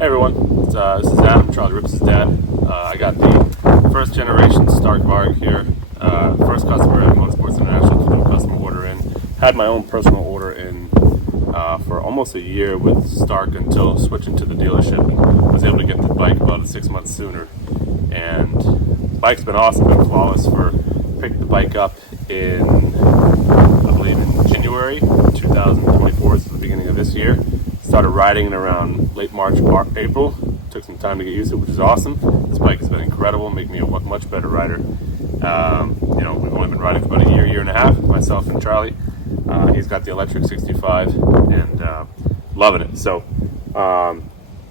Hey everyone, this is Adam, Charlie Rips' dad. I got the first generation Stark Varg here. First customer at Motorsports International, put a customer order in. Had my own personal order in for almost a year with Stark until switching to the dealership. Was able to get the bike about 6 months sooner. And the bike's been awesome, been flawless. Picked the bike up in, I believe in January 2024, so the beginning of this year. Started riding in around late March, April. Took some time to get used to it, which is awesome. This bike has been incredible, making me a much better rider. We've only been riding for about a year and a half, myself and Charlie. He's got the electric 65 and loving it. So,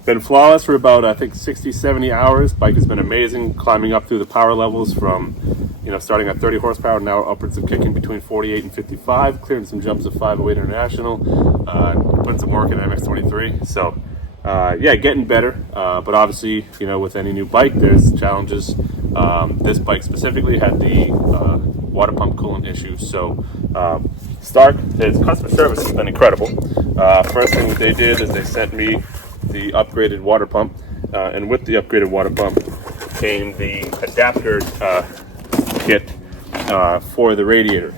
been flawless for about, I think, 60, 70 hours. Bike has been amazing, climbing up through the power levels from, starting at 30 horsepower, now upwards of kicking between 48 and 55, clearing some jumps at 508 International, putting some work in MX23. So, getting better. But obviously, with any new bike, there's challenges. This bike specifically had the water pump coolant issue. So, Stark, his customer service has been incredible. First thing they did is they sent me the upgraded water pump, and with the upgraded water pump came the adapter kit for the radiator.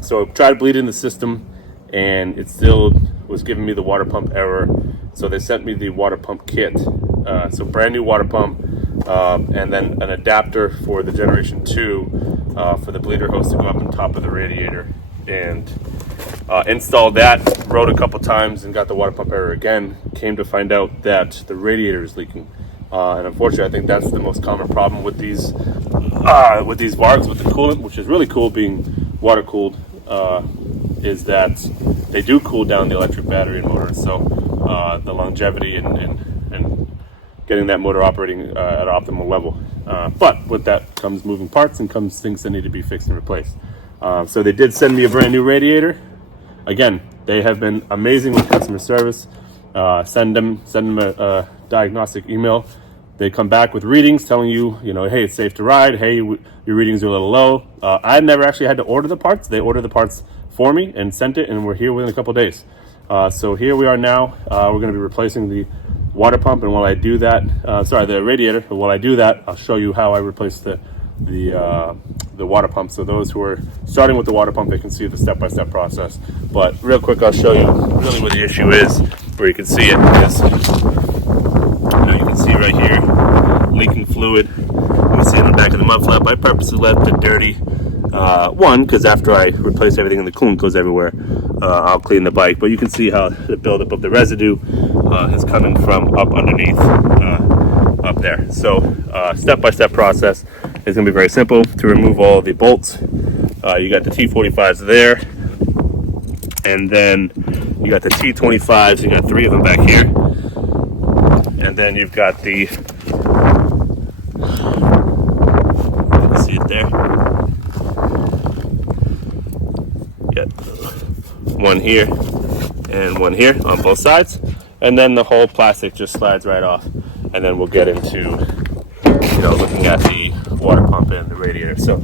So I tried to bleed in the system, and it still was giving me the water pump error. So they sent me the water pump kit. So brand new water pump, and then an adapter for the Generation 2 for the bleeder hose to go up on top of the radiator. And installed that, rode a couple times and got the water pump error again. Came to find out that the radiator is leaking. And unfortunately, I think that's the most common problem with these Vargs with the coolant, which is really cool being water cooled, is that they do cool down the electric battery and motor. So the longevity and getting that motor operating at an optimal level. But with that comes moving parts and comes things that need to be fixed and replaced. So they did send me a brand new radiator. Again, they have been amazing with customer service. Send them a diagnostic email. They come back with readings telling you, hey, it's safe to ride. Hey, your readings are a little low. I never actually had to order the parts. They ordered the parts for me and sent it, and we're here within a couple days. So here we are now. We're going to be replacing the water pump, and while I do that, the radiator. And while I do that, I'll show you how I replace the water pump. So those who are starting with the water pump, they can see the step-by-step process. But real quick, I'll show you really what the issue is, where you can see it. Is, you can see right here, leaking fluid. You can see on the back of the mud flap. I purposely left it dirty. One, because after I replace everything and the coolant goes everywhere, I'll clean the bike. But you can see how the buildup of the residue is coming from up underneath up there. So step-by-step process is going to be very simple. To remove all the bolts, you got the T45s there, and then you got the T25s. You got 3 of them back here, and then you've got the, you can see it there. Got one here and one here on both sides, and then the whole plastic just slides right off. And then we'll get into, looking at the water pump and the radiator. So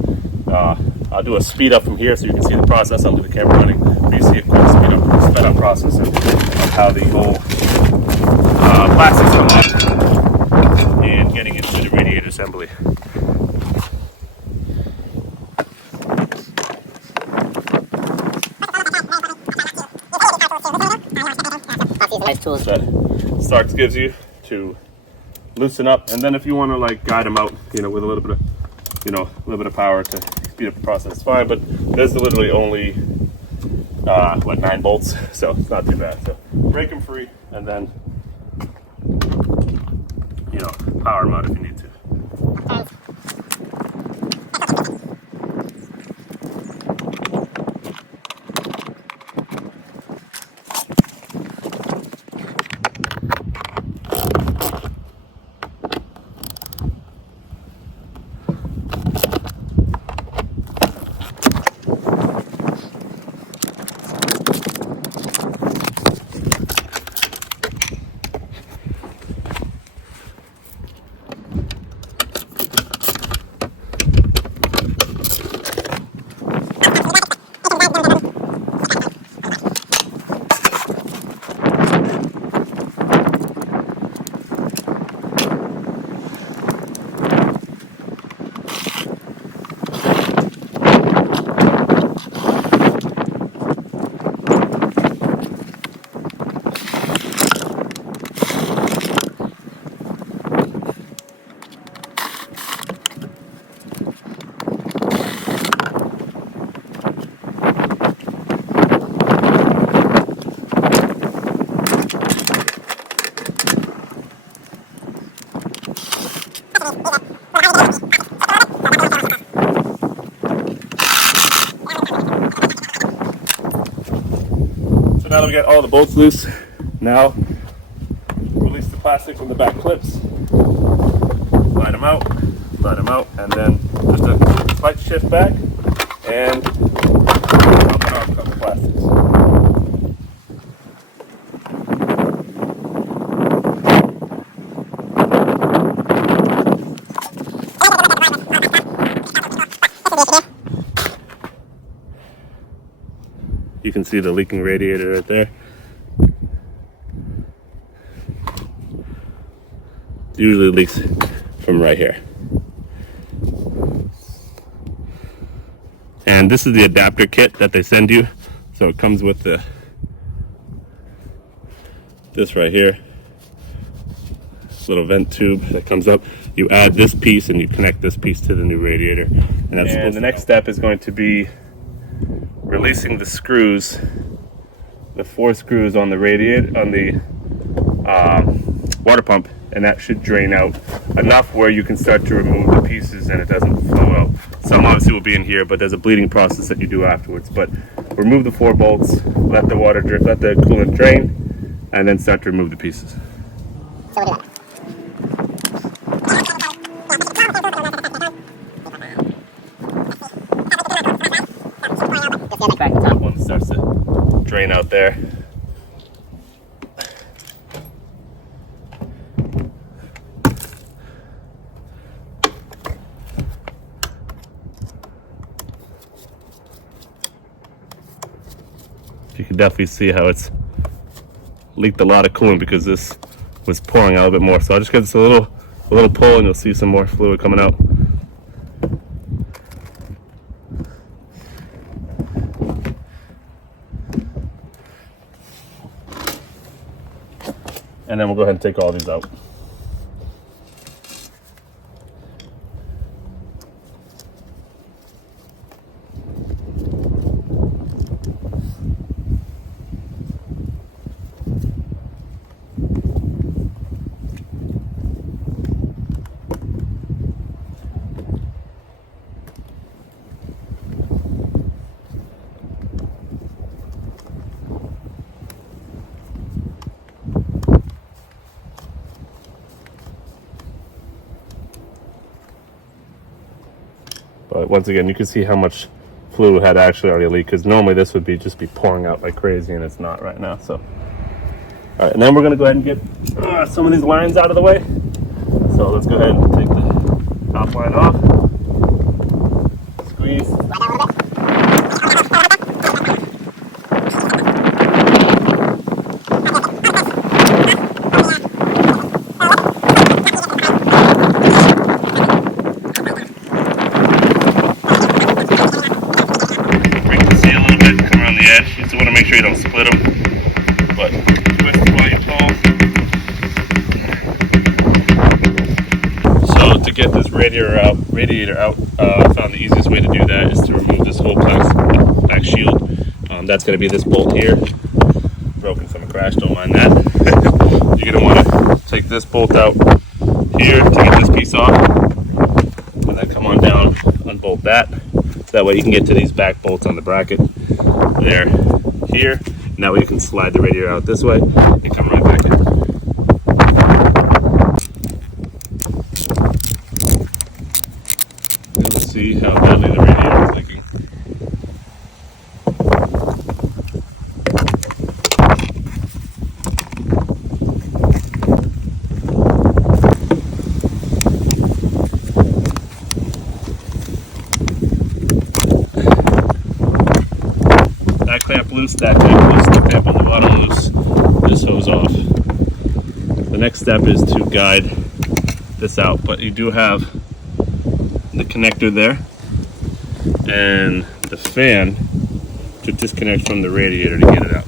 I'll do a speed up from here so you can see the process. I'll leave the camera running, but you see a quick sped up process of how the whole plastics come off and getting into the radiator assembly. Nice tools that Starks gives you to loosen up, and then if you want to guide them out, with a little bit of power to speed up the process, it's fine. But there's literally only 9 bolts, so it's not too bad. So break them free, and then power them out if you need to. now that we got all the bolts loose, now release the plastic from the back clips, slide them out, and then just a slight shift back and pop it off a couple plastics. You can see the leaking radiator right there. It usually leaks from right here. And this is the adapter kit that they send you. So it comes with this right here. This little vent tube that comes up. You add this piece and you connect this piece to the new radiator. And the next step is going to be releasing the screws, the 4 screws on the radiator, on the water pump, and that should drain out enough where you can start to remove the pieces and it doesn't flow out. Some obviously will be in here, but there's a bleeding process that you do afterwards. But remove the 4 bolts, let the coolant drain, and then start to remove the pieces. So we'll do that. That one starts to drain out there. You can definitely see how it's leaked a lot of coolant because this was pouring out a bit more. So I'll just give this a little pull and you'll see some more fluid coming out. And then we'll go ahead and take all these out. But once again, you can see how much fluid had actually already leaked, because normally this would just be pouring out like crazy, and it's not right now. So, all right, and then we're gonna go ahead and get some of these lines out of the way. So let's go ahead and take the top line off, squeeze. You just want to make sure you don't split them, but twist while you pull. So to get this radiator out, I found the easiest way to do that is to remove this whole back shield. That's going to be this bolt here. Broken from a crash, don't mind that. You're going to want to take this bolt out here to get this piece off, and then come on down, unbolt that. That way you can get to these back bolts on the bracket. There, here, and that way you can slide the radiator out this way and come right back in. You'll see how badly the radiator is leaking. That clamp loose, that clamp loose, the clamp on the bottom loose, this hose off. The next step is to guide this out, but you do have the connector there and the fan to disconnect from the radiator to get it out,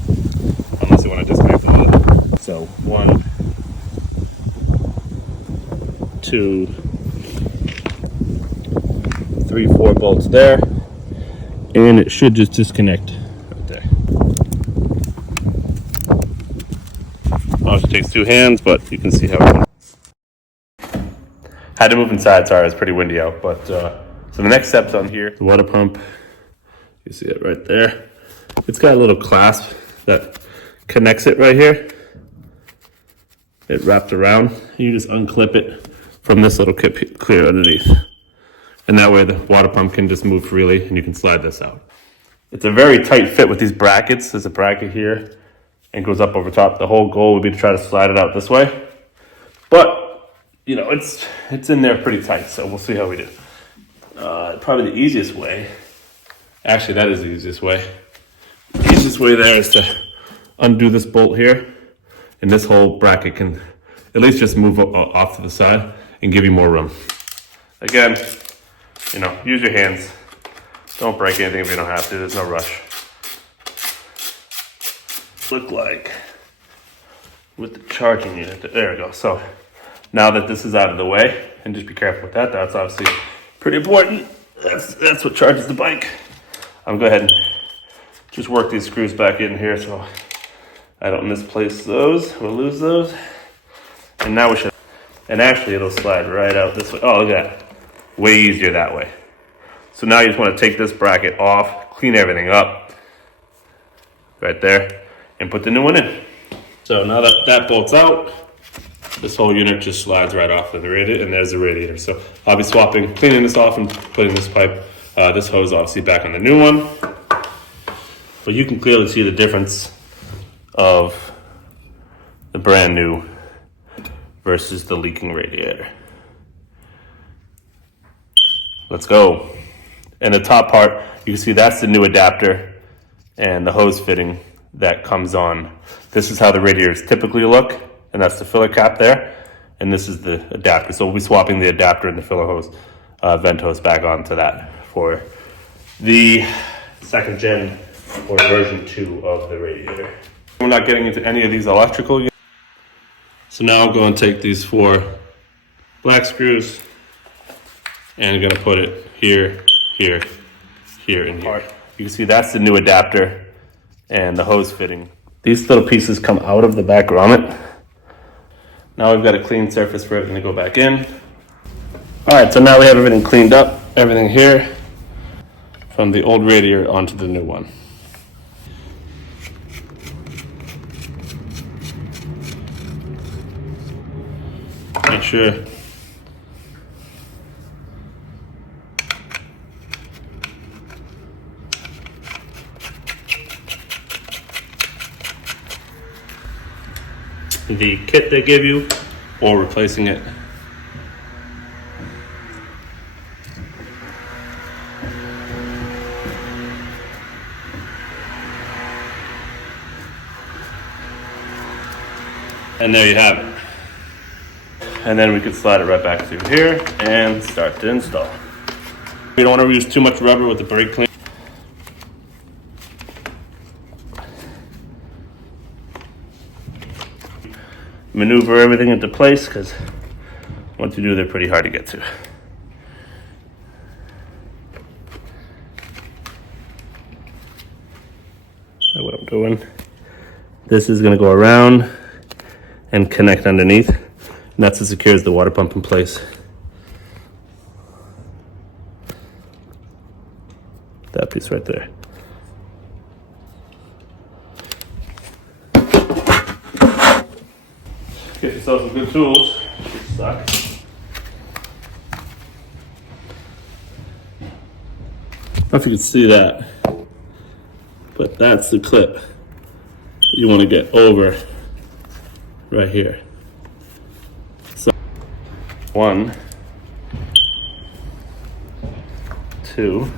unless you want to disconnect them all. So 1, 2, 3, 4 bolts there, and it should just disconnect. It takes 2 hands, but you can see how it goes. Had to move inside, sorry, it's pretty windy out. But so the next step's on here, the water pump. You see it right there. It's got a little clasp that connects it right here. It wrapped around. You just unclip it from this little clip clear underneath. And that way the water pump can just move freely and you can slide this out. It's a very tight fit with these brackets. There's a bracket here and goes up over top. The whole goal would be to try to slide it out this way. But, you know, it's in there pretty tight, so we'll see how we do. Probably the easiest way, actually that is the easiest way. The easiest way there is to undo this bolt here, and this whole bracket can at least just move off to the side and give you more room. Again, you know, use your hands. Don't break anything if you don't have to. There's no rush. Look like with the charging unit. There we go. So now that this is out of the way, and just be careful with that. That's obviously pretty important. That's what charges the bike. I'm gonna go ahead and just work these screws back in here so I don't misplace those. We'll lose those. And now we should, and actually it'll slide right out this way. Oh, look at that. Way easier that way. So now you just want to take this bracket off, clean everything up right there, and put the new one in. So now that that bolt's out, this whole unit just slides right off of the radiator, and there's the radiator. So I'll be cleaning this off and putting this pipe, this hose obviously back on the new one. But you can clearly see the difference of the brand new versus the leaking radiator. Let's go. And the top part, you can see that's the new adapter and the hose fitting that comes on. This is how the radiators typically look, and that's the filler cap there. And this is the adapter. So we'll be swapping the adapter and the filler hose, vent hose back onto that for the second gen or version 2 of the radiator. We're not getting into any of these electrical yet. So now I'm going to take these 4 black screws and I'm going to put it here, here, here, and here. You can see that's the new adapter and the hose fitting. These little pieces come out of the back grommet. Now we've got a clean surface for everything to go back in. All right, so now we have everything cleaned up, everything here, from the old radiator onto the new one. Make sure the kit they give you or replacing it. And there you have it. And then we could slide it right back through here and start to install. We don't want to use too much rubber with the brake cleaner. Maneuver everything into place because once you do, they're pretty hard to get to. So what I'm doing, this is going to go around and connect underneath, and that's what secures the water pump in place. That piece right there. Get yourself some good tools. Stuck. I don't know if you can see that, but that's the clip you want to get over right here. So 1, 2,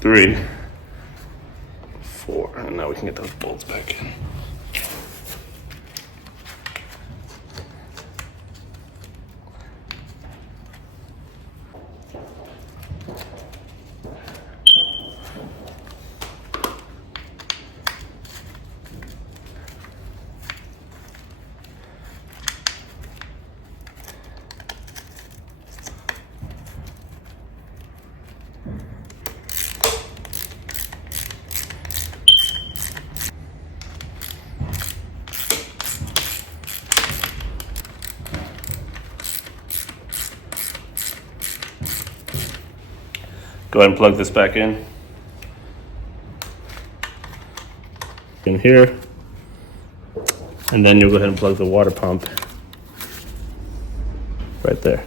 3, 4, and now we can get those bolts back in. Go ahead and plug this back in. in here, and then you'll go ahead and plug the water pump right there.